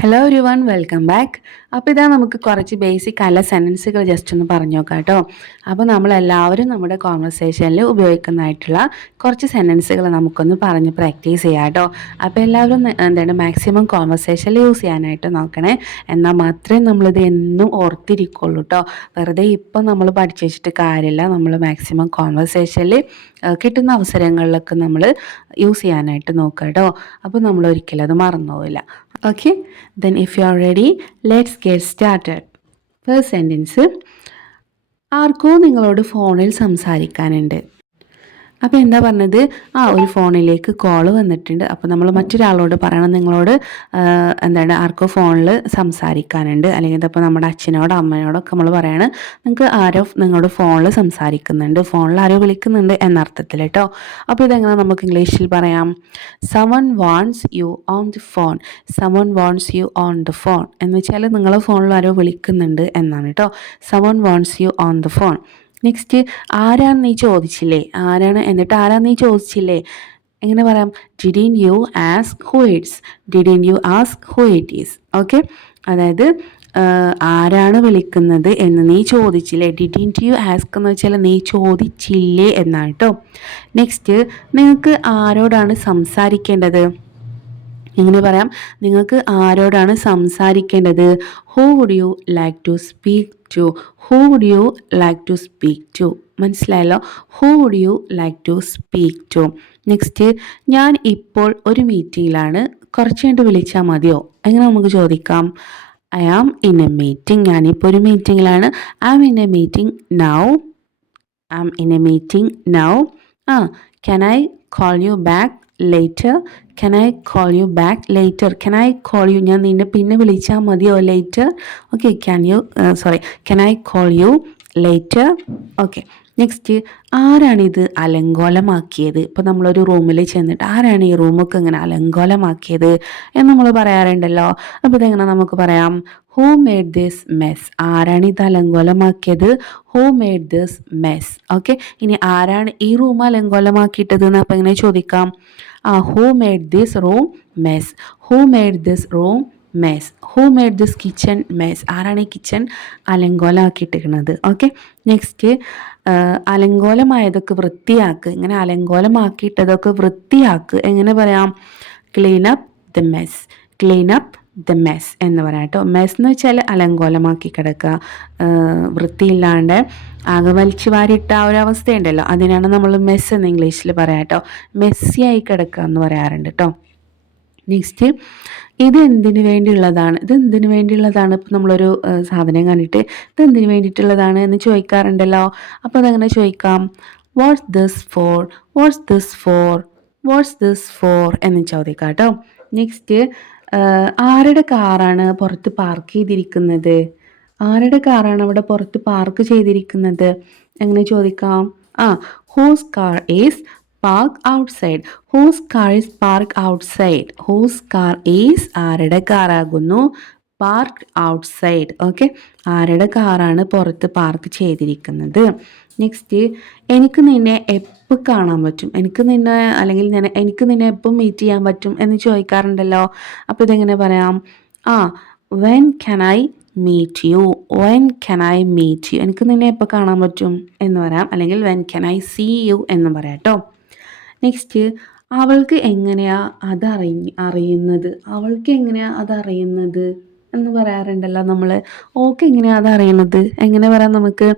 Hello every one welcome back. അപ്പോൾ ഇതാ നമുക്ക് കുറച്ച് ബേസിക് അല്ല സെൻറ്റൻസുകൾ ജസ്റ്റ് ഒന്ന് പറഞ്ഞു നോക്കാം കേട്ടോ. അപ്പോൾ നമ്മളെല്ലാവരും നമ്മുടെ കോൺവെർസേഷനിൽ ഉപയോഗിക്കുന്നതായിട്ടുള്ള കുറച്ച് സെൻറ്റൻസുകൾ നമുക്കൊന്ന് പറഞ്ഞ് പ്രാക്ടീസ് ചെയ്യാം കേട്ടോ. അപ്പോൾ എല്ലാവരും മാക്സിമം കോൺവെർസേഷനിൽ യൂസ് ചെയ്യാനായിട്ട് നോക്കണേ. എന്നാൽ മാത്രമേ നമ്മളിത് എന്നും ഓർത്തിരിക്കുള്ളൂ കേട്ടോ. വെറുതെ ഇപ്പം നമ്മൾ പഠിച്ചു വെച്ചിട്ട് കാര്യമില്ല. നമ്മൾ മാക്സിമം കോൺവെർസേഷനിൽ കിട്ടുന്ന അവസരങ്ങളിലൊക്കെ നമ്മൾ യൂസ് ചെയ്യാനായിട്ട് നോക്കുക കേട്ടോ. അപ്പോൾ നമ്മൾ ഒരിക്കലും അത് മറന്നു പോവില്ല. Okay, then if you are ready, let's get started. First sentence, ആർക്കോ നിങ്ങളോട് ഫോണിൽ സംസാരിക്കാനുണ്ട്. അപ്പോൾ എന്താ പറഞ്ഞത്, ഒരു ഫോണിലേക്ക് കോൾ വന്നിട്ടുണ്ട്. അപ്പോൾ നമ്മൾ മറ്റൊരാളോട് പറയണം, നിങ്ങളോട് ആർക്കോ ഫോണിൽ സംസാരിക്കാനുണ്ട്. അല്ലെങ്കിൽ ഇതിപ്പോൾ നമ്മുടെ അച്ഛനോടോ അമ്മയോടൊക്കെ നമ്മൾ പറയാണ്, നിങ്ങൾക്ക് ആരോ നിങ്ങളുടെ ഫോണിൽ സംസാരിക്കുന്നുണ്ട്, ഫോണിൽ ആരോ വിളിക്കുന്നുണ്ട് എന്നർത്ഥത്തിൽ കേട്ടോ. അപ്പോൾ ഇതെങ്ങനെ നമുക്ക് ഇംഗ്ലീഷിൽ പറയാം? someone wants you on the phone, someone wants you on the phone എന്ന് വെച്ചാൽ നിങ്ങളെ ഫോണിൽ ആരോ വിളിക്കുന്നുണ്ട് എന്നാണ് കേട്ടോ. someone wants you on the phone. Next, ആരാണ് നീ ചോദിച്ചില്ലേ, ആരാണ് എന്നിട്ട് ആരാന്ന് നീ ചോദിച്ചില്ലേ, എങ്ങനെ പറയാം? Didn't you ask who it's, didn't you ask who it is. Okay, അതായത് ആരാണ് വിളിക്കുന്നത് എന്ന് നീ ചോദിച്ചില്ലേ. ഡിഡിൻറ്റ് യു ആസ്ക് എന്ന് വെച്ചാൽ നീ ചോദിച്ചില്ലേ എന്നാണ് കേട്ടോ. നെക്സ്റ്റ്, നിങ്ങൾക്ക് ആരോടാണ് സംസാരിക്കേണ്ടത്, എങ്ങനെ പറയാം? നിങ്ങൾക്ക് ആരോടാണ് സംസാരിക്കേണ്ടത്? Who would you like to speak to, who would you like to speak to. മനസ്സിലായല്ലോ? Who would you like to speak to. Next, ഞാൻ ഇപ്പോൾ ഒരു മീറ്റിങ്ങിലാണ്, കുറച്ച് കഴിഞ്ഞിട്ട് വിളിച്ചാൽ മതിയോ, എങ്ങനെ നമുക്ക് ചോദിക്കാം? I am in a meeting, ഞാനിപ്പോൾ ഒരു മീറ്റിങ്ങിലാണ്. I am in a meeting now, I am in a meeting now. Can I call you back later, can I call you back later, can I call you, ഞാൻ നിന്നെ പിന്നെ വിളിച്ചാൽ മതിയോ, later. Okay, can I call you later. Okay, next, ആരാണിത് അലങ്കോലമാക്കിയത്? ഇപ്പോൾ നമ്മളൊരു റൂമിൽ ചെന്നിട്ട് ആരാണ് ഈ റൂമൊക്കെ ഇങ്ങനെ അലങ്കോലമാക്കിയത് എന്ന് നമ്മൾ പറയാറുണ്ടല്ലോ. അപ്പോൾ ഇതെങ്ങനെ നമുക്ക് പറയാം? ഹൂ മേഡ് ദിസ് മെസ്, ആരാണിത് അലങ്കോലമാക്കിയത്? Who made this mess. Okay, ഇനി ആരാണ് ഈ റൂം അലങ്കോലമാക്കിയിട്ടത് എന്ന് അപ്പോൾ എങ്ങനെ ചോദിക്കാം? Who made this room mess, who made this room mess, who made this kitchen mess, ആരാണ് ഈ കിച്ചൺ അലങ്കോലമാക്കിയിട്ടിരിക്കുന്നത്. ഓക്കെ, നെക്സ്റ്റ്, അലങ്കോലമായതൊക്കെ വൃത്തിയാക്ക്, ഇങ്ങനെ അലങ്കോലമാക്കിയിട്ടതൊക്കെ വൃത്തിയാക്ക്, എങ്ങനെ പറയാം? Clean up the mess, clean up the mess എന്ന് പറയാം കേട്ടോ. മെസ് എന്ന് വെച്ചാൽ അലങ്കോലമാക്കി കിടക്കുക, വൃത്തിയില്ലാണ്ട് ആകെ വലിച്ചു വാരിയിട്ട ആ ഒരു അവസ്ഥയുണ്ടല്ലോ, അതിനാണ് നമ്മൾ മെസ് എന്ന് ഇംഗ്ലീഷിൽ പറയാം കേട്ടോ. മെസ്സിയായി കിടക്കുക എന്ന് പറയാറുണ്ട് കേട്ടോ. നെക്സ്റ്റ്, ഇത് എന്തിനു വേണ്ടിയുള്ളതാണ്, ഇത് എന്തിനു വേണ്ടിയുള്ളതാണ്? ഇപ്പം നമ്മളൊരു സാധനം കണ്ടിട്ട് ഇത് എന്തിനു വേണ്ടിയിട്ടുള്ളതാണ് എന്ന് ചോദിക്കാറുണ്ടല്ലോ. അപ്പോൾ അതങ്ങനെ ചോദിക്കാം, what's this four, what's this four, what's this four എന്ന് ചോദിക്കാം കേട്ടോ. നെക്സ്റ്റ്, ആരുടെ കാറാണ് പുറത്ത് പാർക്ക് ചെയ്തിരിക്കുന്നത്, ആരുടെ കാറാണ് അവിടെ പുറത്ത് പാർക്ക് ചെയ്തിരിക്കുന്നത്, എങ്ങനെ ചോദിക്കാം? Whose car is park outside, whose car is park outside, whose car is ആരുടെ കാറാകുന്നു, പാർക്ക് ഔട്ട്സൈഡ്. ഓക്കെ, ആരുടെ കാറാണ് പുറത്ത് പാർക്ക് ചെയ്തിരിക്കുന്നത്. നെക്സ്റ്റ്, എനിക്ക് നിന്നെ എപ്പോൾ കാണാൻ പറ്റും, എനിക്ക് നിന്നെ അല്ലെങ്കിൽ എനിക്ക് നിന്നെ എപ്പോൾ മീറ്റ് ചെയ്യാൻ പറ്റും എന്ന് ചോദിക്കാറുണ്ടല്ലോ. അപ്പോൾ ഇതെങ്ങനെ പറയാം? When can I meet you, when can I meet you, എനിക്ക് നിന്നെ എപ്പോൾ കാണാൻ പറ്റും എന്ന് പറയാം, അല്ലെങ്കിൽ when can I see you എന്ന് പറയാം കേട്ടോ. നെക്സ്റ്റ്, അവൾക്ക് എങ്ങനെയാ അത് അറിയുന്നത്, അവൾക്ക് എങ്ങനെയാ അത് അറിയുന്നത് എന്ന് പറയാറുണ്ടല്ലോ നമ്മൾ. ഓക്കെ, എങ്ങനെയാ അത് അറിയുന്നത്, എങ്ങനെ പറയാം നമുക്ക്?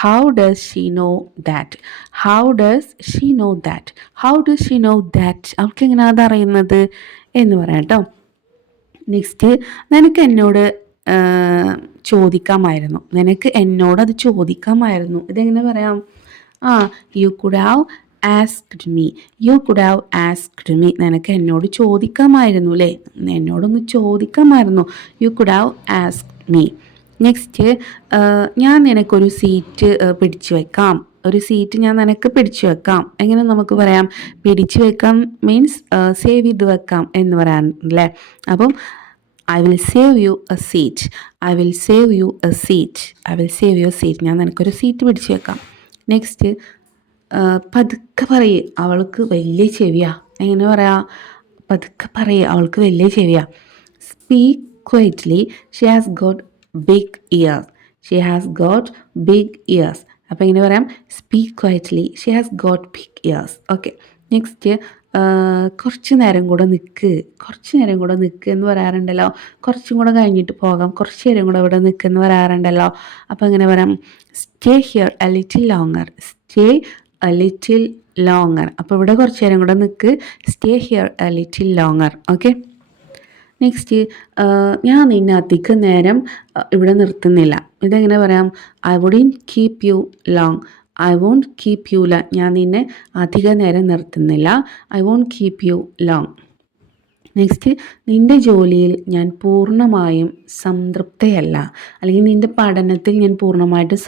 How does she know that, how does she know that, how does she know that, അവൾക്ക് എങ്ങനെയാ അത് അറിയുന്നത് എന്ന് പറയാം കേട്ടോ. നെക്സ്റ്റ്, നിനക്ക് എന്നോട് ചോദിക്കാമായിരുന്നു, നിനക്ക് എന്നോട് അത് ചോദിക്കാമായിരുന്നു, ഇതെങ്ങനെ പറയാം? You could have asked me, you could have asked me, നിനക്ക് എന്നോട് ചോദിക്കാമായിരുന്നു അല്ലേ, എന്നോടൊന്ന് ചോദിക്കാമായിരുന്നു, you could have asked me. Next, ഞാൻ നിനക്കൊരു സീറ്റ് പിടിച്ചു വെക്കാം, ഒരു സീറ്റ് ഞാൻ നിനക്ക് പിടിച്ചു വെക്കാം, എങ്ങനെ നമുക്ക് പറയാം? പിടിച്ചു വെക്കാം മീൻസ് സേവ് ചെയ്ത് വെക്കാം എന്ന് പറയാനല്ലേ. അപ്പം I will save U A seat, I will save U A seat, I will save U A seat, ഞാൻ നിനക്കൊരു സീറ്റ് പിടിച്ചു വെക്കാം. നെക്സ്റ്റ്, പതുക്കെ പറയേ, അവൾക്ക് വലിയ ചെവിയാ, എങ്ങനെ പറയാ? പതുക്കെ പറയേ, അവൾക്ക് വലിയ ചെവിയാ. Speak quietly. She has got big ears. She has got big ears. അപ്പോൾ ഇങ്ങനെ പറയാം, speak quietly, she has got big ears. Okay, next കുറച്ച് നേരം കൂടെ നിൽക്ക്, കുറച്ച് നേരം കൂടെ നിൽക്ക് എന്ന് പറയാറുണ്ടല്ലോ. കുറച്ചും കൂടെ കഴിഞ്ഞിട്ട് പോകാം, കുറച്ച് നേരം കൂടെ ഇവിടെ നിൽക്കുമെന്ന് പറയാറുണ്ടല്ലോ. അപ്പോൾ ഇങ്ങനെ പറയാം, stay here a little longer. Stay a little longer. അപ്പോൾ ഇവിടെ കുറച്ച് നേരം കൂടെ നിൽക്ക്, stay here a little longer. Okay, next ഞാൻ നിന്നെ അധികം നേരം ഇവിടെ നിർത്തുന്നില്ല. ഇതെങ്ങനെ പറയാം, I wouldn't keep you long. I won't keep you long. ഞാൻ നിന്നെ അധിക നേരം നിർത്തുന്നില്ല. I won't keep you long. Next, നിൻ്റെ ജോലിയിൽ ഞാൻ പൂർണ്ണമായും സംതൃപ്തയല്ല, അല്ലെങ്കിൽ നിൻ്റെ പഠനത്തിൽ ഞാൻ പൂർണ്ണമായിട്ട്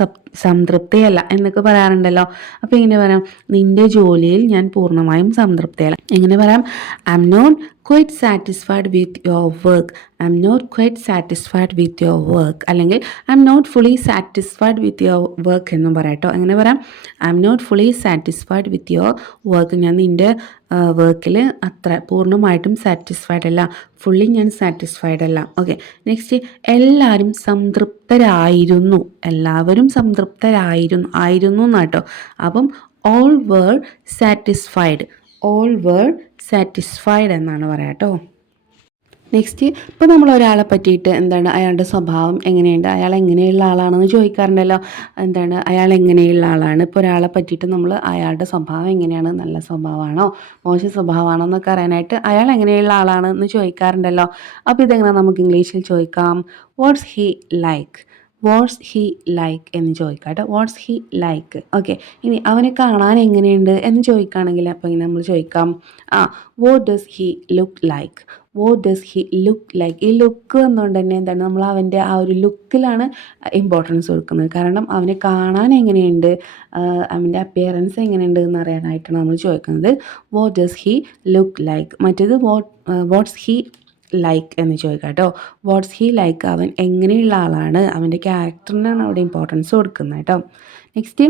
സംതൃപ്തയല്ല എന്നൊക്കെ പറയാറുണ്ടല്ലോ. അപ്പോൾ ഇങ്ങനെ പറയാം, നിൻ്റെ ജോലിയിൽ ഞാൻ പൂർണ്ണമായും സംതൃപ്തയല്ല. എങ്ങനെ പറയാം, I'm not quite satisfied with your work. I'm not quite satisfied with your work, അല്ലെങ്കിൽ I'm not fully satisfied with your work എന്നും പറയാം കേട്ടോ. എങ്ങനെ പറയാം, I'm not fully satisfied with your work. ഞാൻ നിൻ്റെ വർക്കിൽ അത്ര പൂർണ്ണമായിട്ടും സാറ്റിസ്ഫൈഡ് അല്ല, ഫുള്ളി ഞാൻ സാറ്റിസ്ഫൈഡ് അല്ല. ഓക്കെ, നെക്സ്റ്റ്, എല്ലാവരും സംതൃപ്തരായിരുന്നു. എല്ലാവരും ആയിരുന്നു എന്നാട്ടോ. അപ്പം all were satisfied. All were satisfied എന്നാണ് പറയാം കേട്ടോ. നെക്സ്റ്റ്, ഇപ്പോൾ നമ്മൾ ഒരാളെ പറ്റിയിട്ട് എന്താണ് അയാളുടെ സ്വഭാവം എങ്ങനെയുണ്ട്, അയാൾ എങ്ങനെയുള്ള ആളാണെന്ന് ചോദിക്കാറുണ്ടല്ലോ. എന്താണ് അയാൾ എങ്ങനെയുള്ള ആളാണ്, ഇപ്പോൾ ഒരാളെ പറ്റിയിട്ട് നമ്മൾ അയാളുടെ സ്വഭാവം എങ്ങനെയാണ്, നല്ല സ്വഭാവമാണോ മോശം സ്വഭാവമാണോ എന്നൊക്കെ അറിയാനായിട്ട് അയാൾ എങ്ങനെയുള്ള ആളാണെന്ന് ചോദിക്കാറുണ്ടല്ലോ. അപ്പോൾ ഇതെങ്ങനെ നമുക്ക് ഇംഗ്ലീഷിൽ ചോദിക്കാം, what's he like. What's he like എന്ന് ചോദിക്കാം കേട്ടോ. Watts he like. ഓക്കെ, ഇനി അവനെ കാണാൻ എങ്ങനെയുണ്ട് എന്ന് ചോദിക്കുകയാണെങ്കിൽ അപ്പോൾ ഇങ്ങനെ നമ്മൾ ചോദിക്കാം, what does he look like. What does he look like. ഈ ലുക്ക് എന്നുകൊണ്ട് തന്നെ എന്താണ്, നമ്മൾ അവൻ്റെ ആ ഒരു ലുക്കിലാണ് ഇമ്പോർട്ടൻസ് കൊടുക്കുന്നത്. കാരണം അവനെ കാണാൻ എങ്ങനെയുണ്ട്, അവൻ്റെ അപ്പിയറൻസ് എങ്ങനെയുണ്ട് എന്ന് അറിയാനായിട്ടാണ് നമ്മൾ ചോദിക്കുന്നത് what does he look like. മറ്റേത് വാട്ട്സ് ഹി ലൈക്ക് എന്ന് ചോദിക്കാം കേട്ടോ. വാട്ട്സ് ഹി ലൈക്ക്, അവൻ എങ്ങനെയുള്ള ആളാണ്, അവൻ്റെ ക്യാരക്ടറിനാണ് അവിടെ ഇമ്പോർട്ടൻസ് കൊടുക്കുന്നത് കേട്ടോ. നെക്സ്റ്റ്,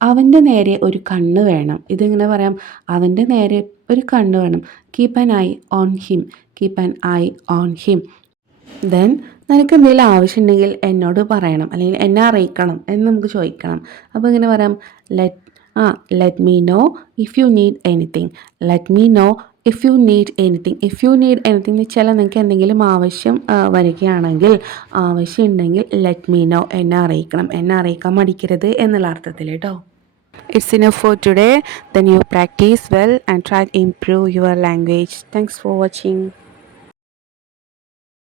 അവൻ്റെ നേരെ ഒരു കണ്ണ് വേണം. ഇതെങ്ങനെ പറയാം, അവൻ്റെ നേരെ ഒരു കണ്ണ് വേണം. Keep an I on him. Keep an I on him. Then നിനക്ക് എന്തെങ്കിലും ആവശ്യമുണ്ടെങ്കിൽ എന്നോട് പറയണം, അല്ലെങ്കിൽ എന്നെ അറിയിക്കണം എന്ന് നമുക്ക് ചോദിക്കണം. അപ്പോൾ ഇങ്ങനെ പറയാം, let me know if you need anything. Let me know if you need anything. If you need anything എന്ന് വെച്ചാൽ നിങ്ങൾക്ക് എന്തെങ്കിലും ആവശ്യം വരികയാണെങ്കിൽ, ആവശ്യമുണ്ടെങ്കിൽ ലെറ്റ് മീ നോ, എന്നെ അറിയിക്കണം, എന്നെ അറിയിക്കാൻ മടിക്കരുത് എന്നുള്ള അർത്ഥത്തിൽ കേട്ടോ. It's enough for today. Then you practice well and try to improve your language. Thanks for watching.